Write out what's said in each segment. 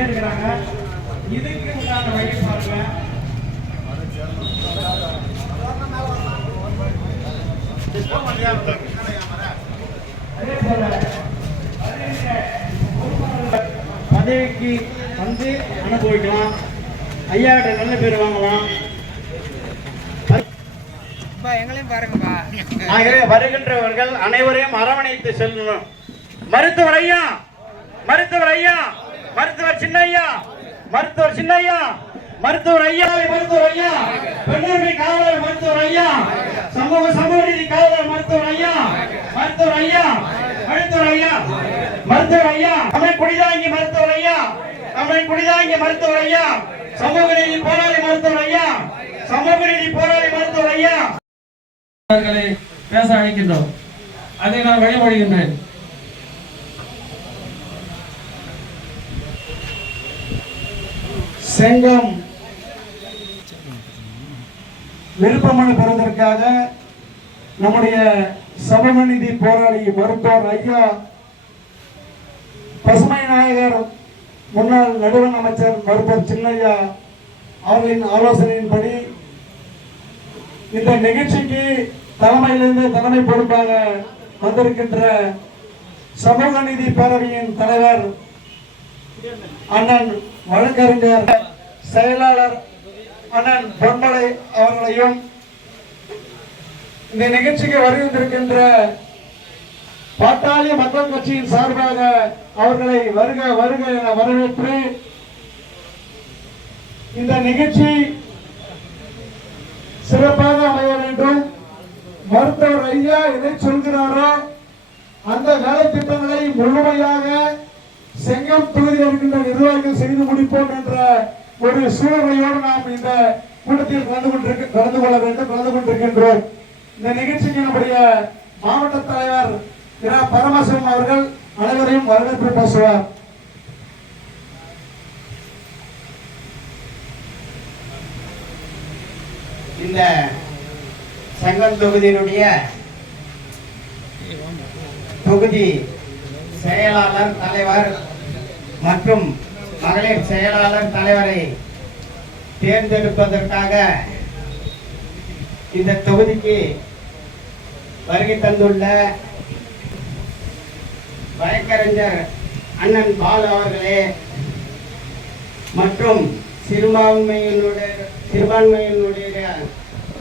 இருக்கிறாங்க. இதுக்கு உண்டான வழி பாருங்க. அதே போல பதவிக்கு வந்து அனுபவிக்கலாம், ஐயா கிட்ட நல்ல பேர் வாங்கலாம். எங்களையும் பாருங்கப்பா. ஆகவே வருகின்றவர்கள் அனைவரையும் அரவணைத்து செல்லணும். மருத்துவர் ஐயா, மருத்துவர் ஐயா, மருத்துவர் சின்னையா, மருத்துவர் சின்னையா, மருத்துவர் ஐயா, மருத்துவர் ஐயா, பெண்ணுரிமை காவலர் மருத்துவர் ஐயா, சமூக நீதி காவலர் மருத்துவர் ஐயா, மருத்துவர் ஐயா, மருத்துவர் ஐயா, மருத்துவர் ஐயா, தமிழ் குடிதாங்கி மருத்துவர் ஐயா, தமிழ் குடிதாங்கி மருத்துவர் ஐயா, சமூக நீதி போராளி மருத்துவர் ஐயா, சமூக நீதி போராளி மருத்துவர் ஐயா பேச அழைக்கின்றோம். அதை நான் வழிமொழிகின்றேன். செங்கம் விருப்பமனு பெறுவதற்காக நம்முடைய சமூக நீதி போராளி மருத்துவர் ஐயா, பசுமை நாயகர் முன்னாள் நடுவண் அமைச்சர் மருத்துவர் சின்னையா அவர்களின் ஆலோசனையின்படி இந்த நிகழ்ச்சிக்கு தலைமையிலிருந்து தலைமை பொறுப்பாக வந்திருக்கின்ற சமூக நீதி பேரவையின் தலைவர் அண்ணன் வழக்கறிஞர் செயலாளர் அண்ணன் பொன்மலை அவர்களையும், இந்த நிகழ்ச்சிக்கு வருகின்றிருக்கின்ற பாட்டாளி மக்கள் கட்சியின் சார்பாக அவர்களை வருக வருக என வரவேற்று, இந்த நிகழ்ச்சி சிறப்பாக அமைய வேண்டும். மருத்துவர் ஐயா எதை சொல்கிறாரோ அந்த வேலை திட்டங்களை முழுமையாக செங்கம் தொகுதியில் இருக்கின்ற நிர்வாகிகள் செய்து முடிப்போம் என்ற ஒரு சூழ்நிலையோடு நாம் இந்த கூட்டத்தில் கலந்து கொண்டிருக்கின்றோம். இந்த நிகழ்ச்சிக்கு நம்முடைய மாவட்ட தலைவர் இரா பரமசிவம் அவர்கள் அனைவரையும் வரவேற்பு பேசுவார். இந்த செங்கம் தொகுதியினுடைய தொகுதி செயலாளர் தலைவர் மற்றும் மகளிர் செயலாளர் தலைவரை தேர்ந்தெடுப்பதற்காக இந்த தொகுதிக்கு வருகை தந்துள்ள வழக்கறிஞர் அண்ணன் பாலு அவர்களே மற்றும் சிறுபான்மையினுடைய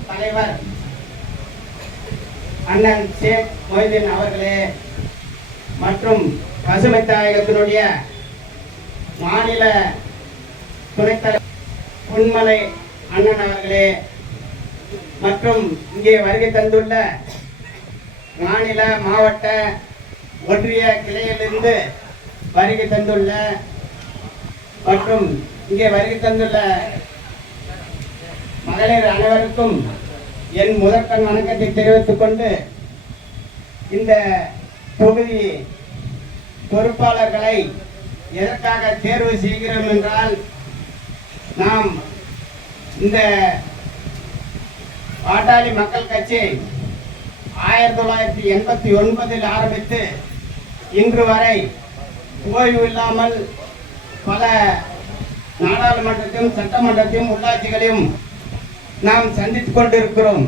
தலைவர் அண்ணன் ஷேக் மொய்தீன் அவர்களே மற்றும் பசுமை தாயகத்தினுடைய மாநில துணைத் தலைவர் பொன்மலை அண்ணன் அவர்களே மற்றும் இங்கே வருகை தந்துள்ள மாநில மாவட்ட ஒன்றிய கிளையிலிருந்து வருகை தந்துள்ள மற்றும் இங்கே வருகை தந்துள்ள மகளிர் அனைவருக்கும் என் முதற்கண் வணக்கத்தை தெரிவித்துக் கொண்டு, இந்த தொகுதி பொறுப்பாளர்களை எதற்காக தேர்வு செய்கிறோம் என்றால், நாம் இந்த பாட்டாளி மக்கள் கட்சி 1989 ஆரம்பித்து இன்று வரை ஓய்வு இல்லாமல் பல நாடாளுமன்றத்தையும் சட்டமன்றத்தையும் உள்ளாட்சிகளையும் நாம் சந்தித்துக் கொண்டிருக்கிறோம்.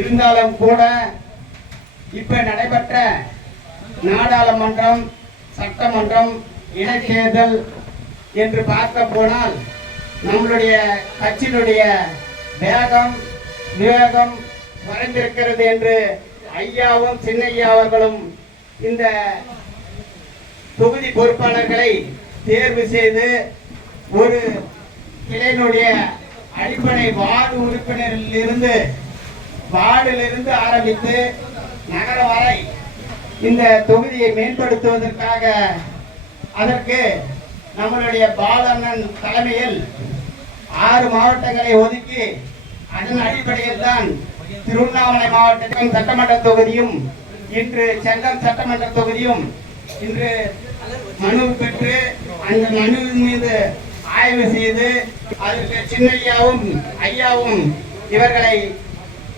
இருந்தாலும் கூட இப்ப நடைபெற்ற நாடாளுமன்றம், சட்டமன்றம், இடைத்தேர்தல் என்று பார்க்க போனால் நம்மளுடைய கட்சியினுடைய வேகம் விவேகம் மறைந்திருக்கிறது என்று ஐயாவும் சின்னையா அவர்களும் இந்த தொகுதி பொறுப்பாளர்களை தேர்வு செய்து ஒரு கிளையினுடைய அடிப்படை வார்டு வார்டிலிருந்து ஆரம்பித்து நகரம் வரை இந்த தொகுதியை மேம்படுத்துவதற்காக அதற்கு நம்மளுடைய பாலண்ணன் தலைமையில் 6 மாவட்டங்களை ஒதுக்கி அதன் அடிப்படையில் தான் திருவண்ணாமலை மாவட்டத்தின் சட்டமன்ற தொகுதியும் இன்று செங்கம் சட்டமன்ற தொகுதியும் இன்று மனு பெற்று அந்த மனுவின் மீது ஆய்வு செய்து அதற்கு சின்னையாவும் ஐயாவும் இவர்களை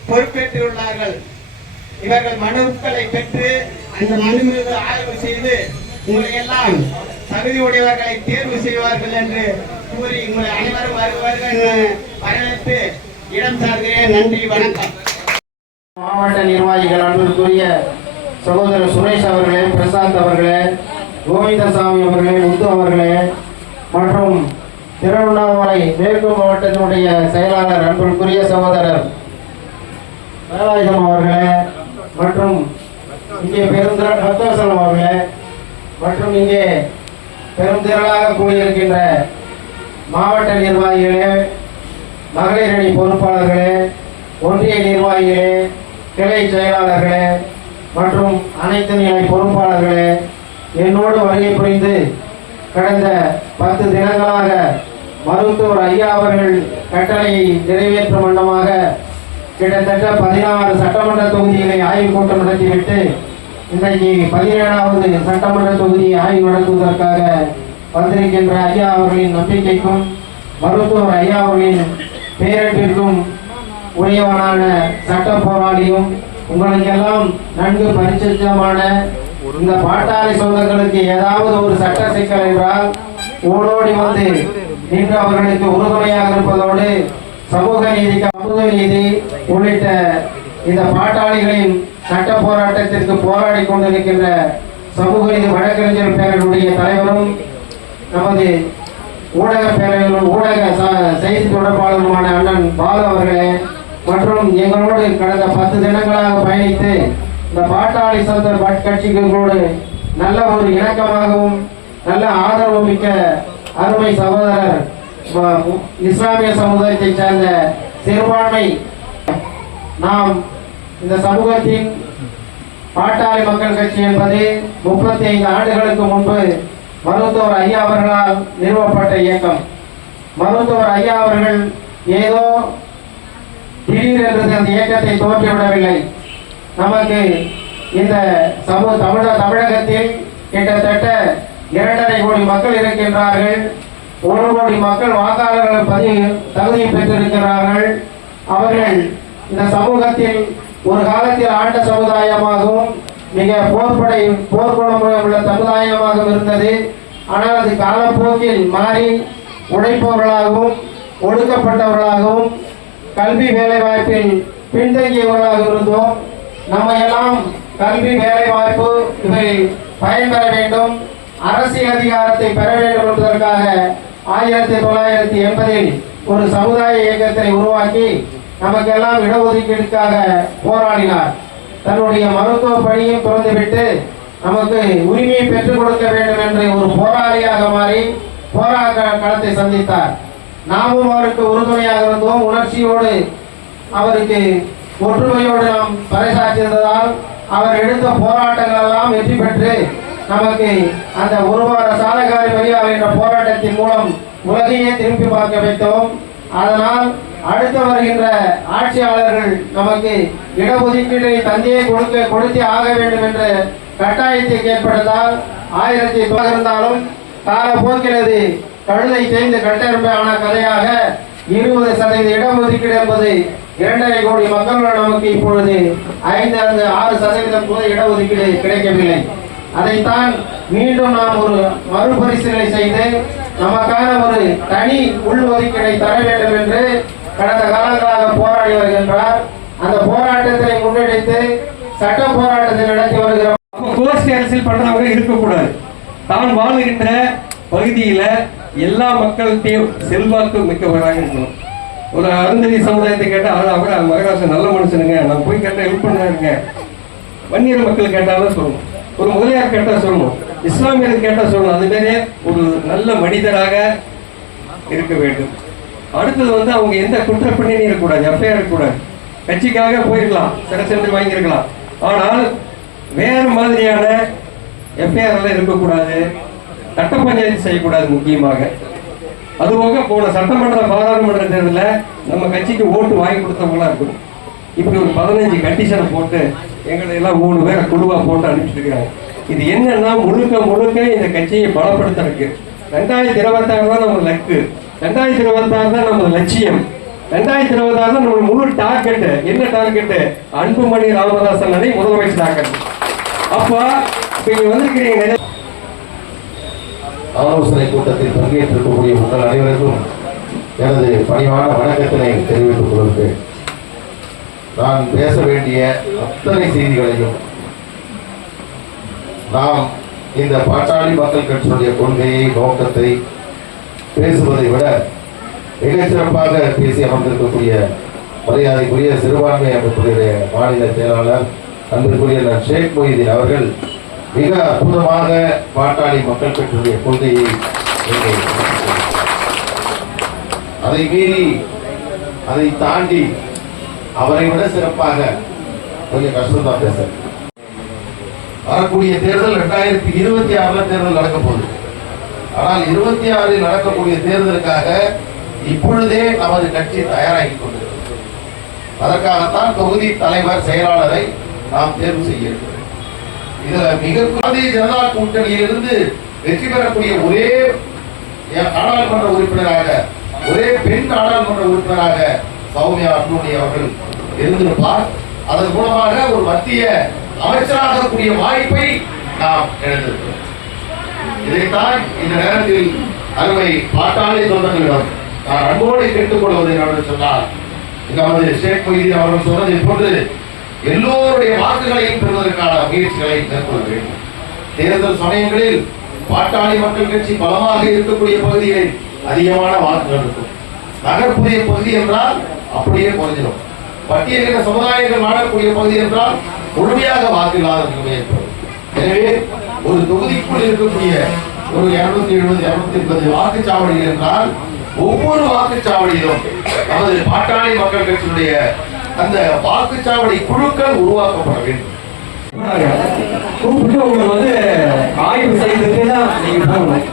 பொறுப்பேற்றுள்ளார்கள். இவர்கள் மனுக்களை பெற்று அந்த மனு மீது ஆய்வு செய்து உங்களை எல்லாம் தகுதியுடையவர்களை தேர்வு செய்வார்கள் என்று கூறி உங்களை அனைவரும் வரவேற்று இடம் சார்கிறேன். நன்றி, வணக்கம். மாவட்ட நிர்வாகிகள் அன்புக்குரிய சகோதரர் சுரேஷ் அவர்களே, பிரசாந்த் அவர்களே, கோவிந்தசாமி அவர்களே, முத்து அவர்களே மற்றும் திருவண்ணாமலை மேற்கு மாவட்டத்தினுடைய செயலாளர் அன்புக்குரிய சகோதரர் வேலாயுதம் அவர்களே மற்றும் இங்கே பெருந்திரள் பக்தவசலம் அவர்களே மற்றும் இங்கே பெருந்திரளாக கூடியிருக்கின்ற மாவட்ட நிர்வாகிகளே, மகளிர் அணி பொறுப்பாளர்களே, ஒன்றிய நிர்வாகிகளே, கிளை செயலாளர்களே மற்றும் அனைத்து நிலை பொறுப்பாளர்களே, என்னோடு வருகை புரிந்து கடந்த 10 தினங்களாக மருத்துவர் ஐயா அவர்கள் கட்டளையை நிறைவேற்றும் வண்ணமாக கிட்டத்தட்ட 16 சட்டமன்ற தொகுதிகளை ஆய்வுக் கூட்டம் நடத்திவிட்டு இன்றைக்கு 17வது சட்டமன்ற தொகுதியை ஆய்வு நடத்துவதற்காக வந்திருக்கின்ற ஐயா அவர்களின் நம்பிக்கைக்கும் மருத்துவர் ஐயா அவர்களின் பேரன்பிற்கும் உரியவனான சட்ட போராளியும் உங்களுக்கெல்லாம் நன்கு பரிச்சயமான இந்த பாட்டாளி சொந்தங்களுக்கு ஏதாவது ஒரு சட்ட சிக்கல் என்றால் ஓடோடி வந்து நின்று அவர்களுக்கு உறுதுணையாக இருப்பதோடு சமூக நீதி உள்ளிட்ட இந்த பாட்டாளிகளின் சட்ட போராட்டத்திற்கு போராடி கொண்டிருக்கின்ற சமூக நீதி வழக்கறிஞர் பேரவையுடைய தலைவரும் நமது ஊடக பேரவையில் ஊடக செய்தி தொடர்பாளருமான அண்ணன் பாலு அவர்களே மற்றும் எங்களோடு கடந்த 10 தினங்களாக பயணித்து இந்த பாட்டாளி சொந்த கட்சிகளோடு நல்ல ஒரு இணக்கமாகவும் நல்ல ஆதரவு மிக்க அருமை சகோதரர் இஸ்லாமிய சமுதாயத்தை சேர்ந்த சிறுபான்மை நாம் இந்த சமூகத்தின் பாட்டாளி மக்கள் கட்சி என்பது 35 ஆண்டுகளுக்கு முன்பு மருத்துவர் ஐயா அவர்களால் நிறுவப்பட்ட இயக்கம். மருத்துவர் ஐயா அவர்கள் ஏதோ திடீரென்று அந்த இயக்கத்தை தோற்றிவிடவில்லை. நமக்கு இந்த தமிழகத்தில் கிட்டத்தட்ட 2.5 கோடி மக்கள் இருக்கின்றார்கள். 1 கோடி மக்கள் வாக்காளர்கள் தகுதி பெற்றிருக்கிறார்கள். அவர்கள் இந்த சமூகத்தில் ஒரு காலத்தில் ஆண்ட சமுதாயமாகவும் மிக போர்க்குணம் உள்ள சமுதாயமாக இருந்தது. ஆனால் அது காலப்போக்கில் மாறி உழைப்பவர்களாகவும் ஒடுக்கப்பட்டவர்களாகவும் கல்வி வேலை வாய்ப்பில் பின்தங்கியவர்களாக இருந்தோம். நம்ம எல்லாம் கல்வி வேலை வாய்ப்பு இவை பயன்பெற வேண்டும், அரசியல் அதிகாரத்தை பெற வேண்டும் என்பதற்காக 1980 ஒரு சமுதாய இயக்கத்தை உருவாக்கி நமக்கெல்லாம் இடஒதுக்கீடுக்காக போராடினார். தன்னுடைய மருத்துவ பணியும் திறந்துவிட்டு நமக்கு உரிமையை பெற்றுக் கொடுக்க வேண்டும் என்று ஒரு போராளியாக மாறி போராட்ட களத்தை சந்தித்தார். நாமும் அவருக்கு உறுதுணையாக இருந்தோம். உணர்ச்சியோடு அவருக்கு ஒற்றுமையோடு நாம் பறைசாற்றியதால் அவர் எடுத்த போராட்டங்கள் எல்லாம் வெற்றி பெற்று நமக்கு அந்த ஒரு வார சாதகாரி வழியாக என்ற போராட்டத்தின் மூலம் உலகையே திரும்பி பார்க்க வைத்தோம். அதனால் அடுத்து வருகின்ற ஆட்சியாளர்கள் நமக்கு இடஒதுக்கீட்டை தந்தையை கொடுத்தே ஆக வேண்டும் என்ற கட்டாயத்தை ஏற்பட்டதால் 1000 இருந்தாலும் காலப்போக்கிறது கழுதை தேய்ந்து கட்டெரும்பான கதையாக 20% இடஒதுக்கீடு என்பது 2.5 கோடி மக்கள் நமக்கு இப்பொழுது 5-6% கூட இடஒதுக்கீடு கிடைக்கவில்லை. அதைத்தான் மீண்டும் நாம் ஒரு மறுபரிசீலனை செய்து நமக்கான ஒரு தனி உள்ஒதுக்கீடை தர வேண்டும் என்று கடந்த காலங்களாக போராடி வருகின்றார். அந்த போராட்டத்தை முன்னெடுத்து சட்ட போராட்டத்தை நடத்தி வருகிறோம். கோஷ்டி அரசியல் பண்றவங்க இருக்கக்கூடாது. தான் வாழ்கின்ற பகுதியில எல்லா மக்கள்கிட்டையும் செல்வாக்கு மிக்கவராக இருக்கணும். ஒரு அருந்ததி சமுதாயத்தை கேட்டால் அவங்க மகராசன் நல்ல மனுஷனுங்க, நான் போய் கேட்டால் ஹெல்ப் பண்ணாருங்க. வன்னியர் மக்கள் கேட்டாலும் சொல்லணும், ஒரு முதலியார் கேட்டா சொல்லணும், இஸ்லாமியர் கேட்டா சொல்லணும். அது மாதிரி ஒரு நல்ல மனிதராக இருக்க வேண்டும். அடுத்தது அவங்க எந்த குற்றப்பணியும் இருக்கக்கூடாது, எஃப்ஐஆர் இருக்கக்கூடாது. கட்சிக்காக போயிருக்கலாம், சிறை சென்று வாங்கியிருக்கலாம், ஆனால் வேறு மாதிரியான எஃப்ஐஆர் எல்லாம் இருக்கக்கூடாது. சட்ட பஞ்சாயத்து செய்யக்கூடாது. முக்கியமாக அதுபோக போன சட்டமன்ற பாராளுமன்ற தேர்தலில் நம்ம கட்சிக்கு ஓட்டு வாங்கி கொடுத்தவங்களா இருக்கும். இப்படி ஒரு 15 கண்டிஷனை போட்டு எங்களை எல்லாம் 3 பேரை குழுவா போட்டு அனுப்பிச்சிட்டு இருக்காங்க. இது என்னன்னா முழுக்க இந்த கட்சியை பலப்படுத்திருக்கு. 2026 தான் நம்ம லக்கு, 2026 தான் நம்ம லட்சியம், 2026 தான் நம்ம முழு டார்கெட். என்ன டார்கெட்? அன்புமணி ராமதாசன் முதலமைச்சர் ஆக்கணும். அப்ப இங்க வந்திருக்கிறீங்க. ஆலோசனை கூட்டத்தில் பங்கேற்றிருக்கக்கூடிய உங்கள் அனைவருக்கும் எனது பணிவான வணக்கத்தினை தெரிவித்துக் கொள்கிறேன். நான் பேச வேண்டிய அத்தனை செய்திகளையும் நாம் இந்த பாட்டாளி மக்கள் கட்சியினுடைய கொள்கையை, நோக்கத்தை பேசுவதை விட மிகச்சிறப்பாக பேசி அமர்ந்திருக்கக்கூடிய மரியாதைக்குரிய சிறுபான்மை அமைப்புடைய மாநில செயலாளர் அன்பிற்குரிய ஷேக் மொய்தீன் அவர்கள் மிக அற்புதமாக பாட்டாளி மக்கள் கட்சியினுடைய கொள்கையை அதை மீறி அதை தாண்டி அவரை விட சிறப்பாக கொஞ்சம் கஷ்டம்தான் பேச. வரக்கூடிய தேர்தல் 2026 தேர்தல் நடக்க போகுது. ஆனால் 26 நடக்கக்கூடிய தேர்தலுக்காக இப்பொழுதே நமது கட்சி தயாராகி கொண்டிருக்கிறது. அதற்காகத்தான் தொகுதி தலைவர், செயலாளரை நாம் தேர்வு செய்ய இருக்கிறோம். இதுல மிக பாரதிய ஜனதா கூட்டணியிலிருந்து வெற்றி பெறக்கூடிய ஒரே நாடாளுமன்ற உறுப்பினராக, ஒரே பெண் நாடாளுமன்ற உறுப்பினராக சௌமியா அன்புமணி அவர்கள் இருந்திருப்பார். அதன் மூலமாக ஒரு மத்திய அமைச்சராக கூடிய வாய்ப்பை நாம் இழந்திருக்கிறோம். இதைத்தான் இந்த நேரத்தில் அருமை பாட்டாளி சொந்தங்களிடம் நான் அன்போடு கேட்டுக்கொள்வது என்னவென்று சொன்னால், நமது ஷேக் மொய்தீன் அவர்கள் சொன்னதை போன்று எல்லோருடைய வாக்குகளையும் பெறுவதற்கான முயற்சிகளை மேற்கொள்ள வேண்டும். தேர்தல் சமயங்களில் பாட்டாளி மக்கள் கட்சி பலமாக இருக்கக்கூடிய பகுதிகளில் அதிகமான வாக்குகள் இருக்கும். நகர்ப்புற பகுதி என்றால் அப்படியே குறைஞ்சிடும். பட்டியலின சமுதாயங்கள் வாழக்கூடிய பகுதி என்றால் முழுமையாக வாக்கு இல்லாத நிலைமை ஏற்படும். எனவே ஒரு தொகுதிக்குள் இருக்கக்கூடிய ஒரு 270-280 வாக்குச்சாவடிகள் என்றால் ஒவ்வொரு வாக்குச்சாவடியிலும் நமது பாட்டாளி மக்கள் கட்சியினுடைய அந்த வாக்குச்சாவடி குழுக்கள் உருவாக்கப்பட வேண்டும். கூப்பிட்டு உங்களுக்கு ஆய்வு செய்துட்டு தான் நீங்க போகணும்.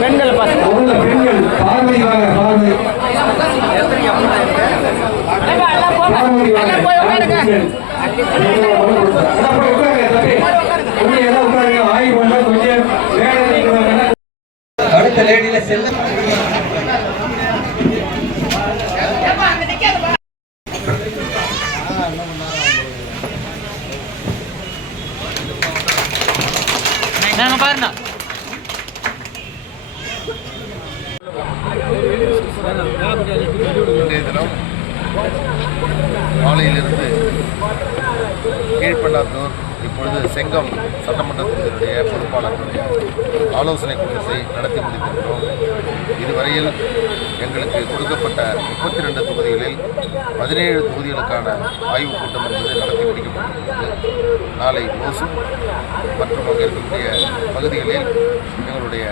பெண்கள் பார்த்து பெண்கள் பார்வை வாங்க, பார்வை வீரன் உட்காருங்க தம்பி கொஞ்சம் எல்லாம் உட்காருங்க ஆய்வு பண்ண கொஞ்சம் வேலை இருக்கிறவங்க அடுத்த லேடியில செல்ல பாருங்க இன்றைய தினம் மாலையிலிருந்து கீழ்பண்ணாத்தூர் இப்பொழுது செங்கம் சட்டமன்ற தொகுதியினுடைய பொறுப்பாளர்களுடைய ஆலோசனை கூட்டத்தை நடத்தி முடித்திருக்கிறோம். இதுவரையில் எங்களுக்கு கொடுக்கப்பட்ட 32 தொகுதிகளில் 17 தொகுதிகளுக்கான ஆய்வுக் கூட்டம் என்பது நடத்தி முடிக்கப்பட்டிருக்கிறது. நாளை ஓசூர் மற்றும் அங்கே இருக்கக்கூடிய பகுதிகளில் எங்களுடைய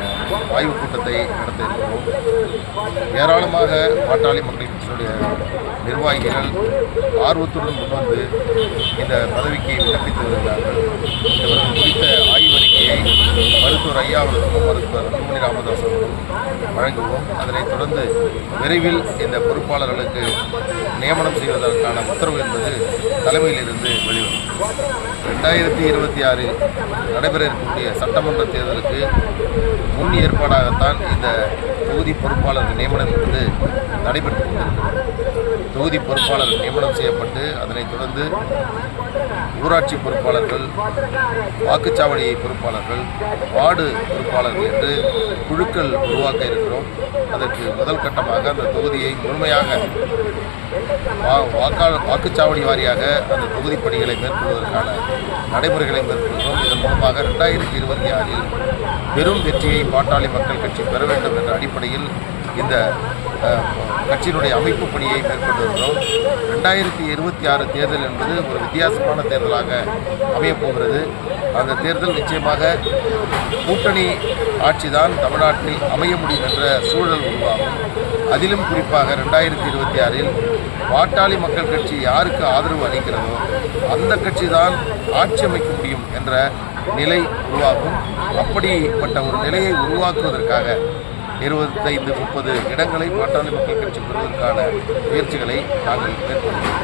ஆய்வுக் கூட்டத்தை நடத்த இருக்கிறோம். ஏராளமாக பாட்டாளி மக்கள் கட்சியினுடைய நிர்வாகிகள் ஆர்வத்துடன் முன்வந்து இந்த பதவிக்கு விண்ணப்பித்து வருகிறார்கள். இவர்கள் குறித்த ஆய்வறிக்கையை மருத்துவர் ஐயா அவர்களுக்கும் மருத்துவர் அன்புமணி ராமதாஸ் அவர்களும் வழங்குவோம். அதனைத் தொடர்ந்து விரைவில் இந்த பொறுப்பாளர்களுக்கு நியமனம் செய்வதற்கான உத்தரவு என்பது தலைமையிலிருந்து வெளிவரும். 2026 நடைபெற இருக்கக்கூடிய சட்டமன்ற தேர்தலுக்கு முன் ஏற்பாடாகத்தான் இந்த தொகுதி பொறுப்பாளர் நியமனம் என்பது நடைபெற்று கொண்டிருக்கிறது. தொகுதி பொறுப்பாளர் நியமனம் செய்யப்பட்டு அதனைத் தொடர்ந்து ஊராட்சி பொறுப்பாளர்கள், வாக்குச்சாவடி பொறுப்பாளர்கள், வார்டு பொறுப்பாளர்கள் என்று குழுக்கள் உருவாக்க இருக்கிறோம். அதற்கு முதல் கட்டமாக அந்த தொகுதியை முழுமையாக வாக்குச்சாவடி வாரியாக அந்த தொகுதி பணிகளை மேற்கொள்வதற்கான நடைமுறைகளை மேற்கொள்கிறோம். இதன் மூலமாக 2026 பெரும் வெற்றியை பாட்டாளி மக்கள் கட்சி பெற வேண்டும் என்ற அடிப்படையில் இந்த கட்சியினுடைய அமைப்பு பணியை மேற்கொண்டு வருகிறோம். 2026 தேர்தல் என்பது ஒரு வித்தியாசமான தேர்தலாக அமையப்போகிறது. அந்த தேர்தல் நிச்சயமாக கூட்டணி ஆட்சிதான் தமிழ்நாட்டில் அமைய முடியும் என்ற சூழல் உருவாகும். அதிலும் குறிப்பாக 2026 பாட்டாளி மக்கள் கட்சி யாருக்கு ஆதரவு அளிக்கிறதோ அந்த கட்சி தான் ஆட்சி அமைக்க முடியும் என்ற நிலை உருவாகும். அப்படிப்பட்ட ஒரு நிலையை உருவாக்குவதற்காக 25-30 இடங்களை பாட்டாளி மக்கள் கட்சி பெறுவதற்கான முயற்சிகளை நாங்கள் மேற்கொள்கிறோம்.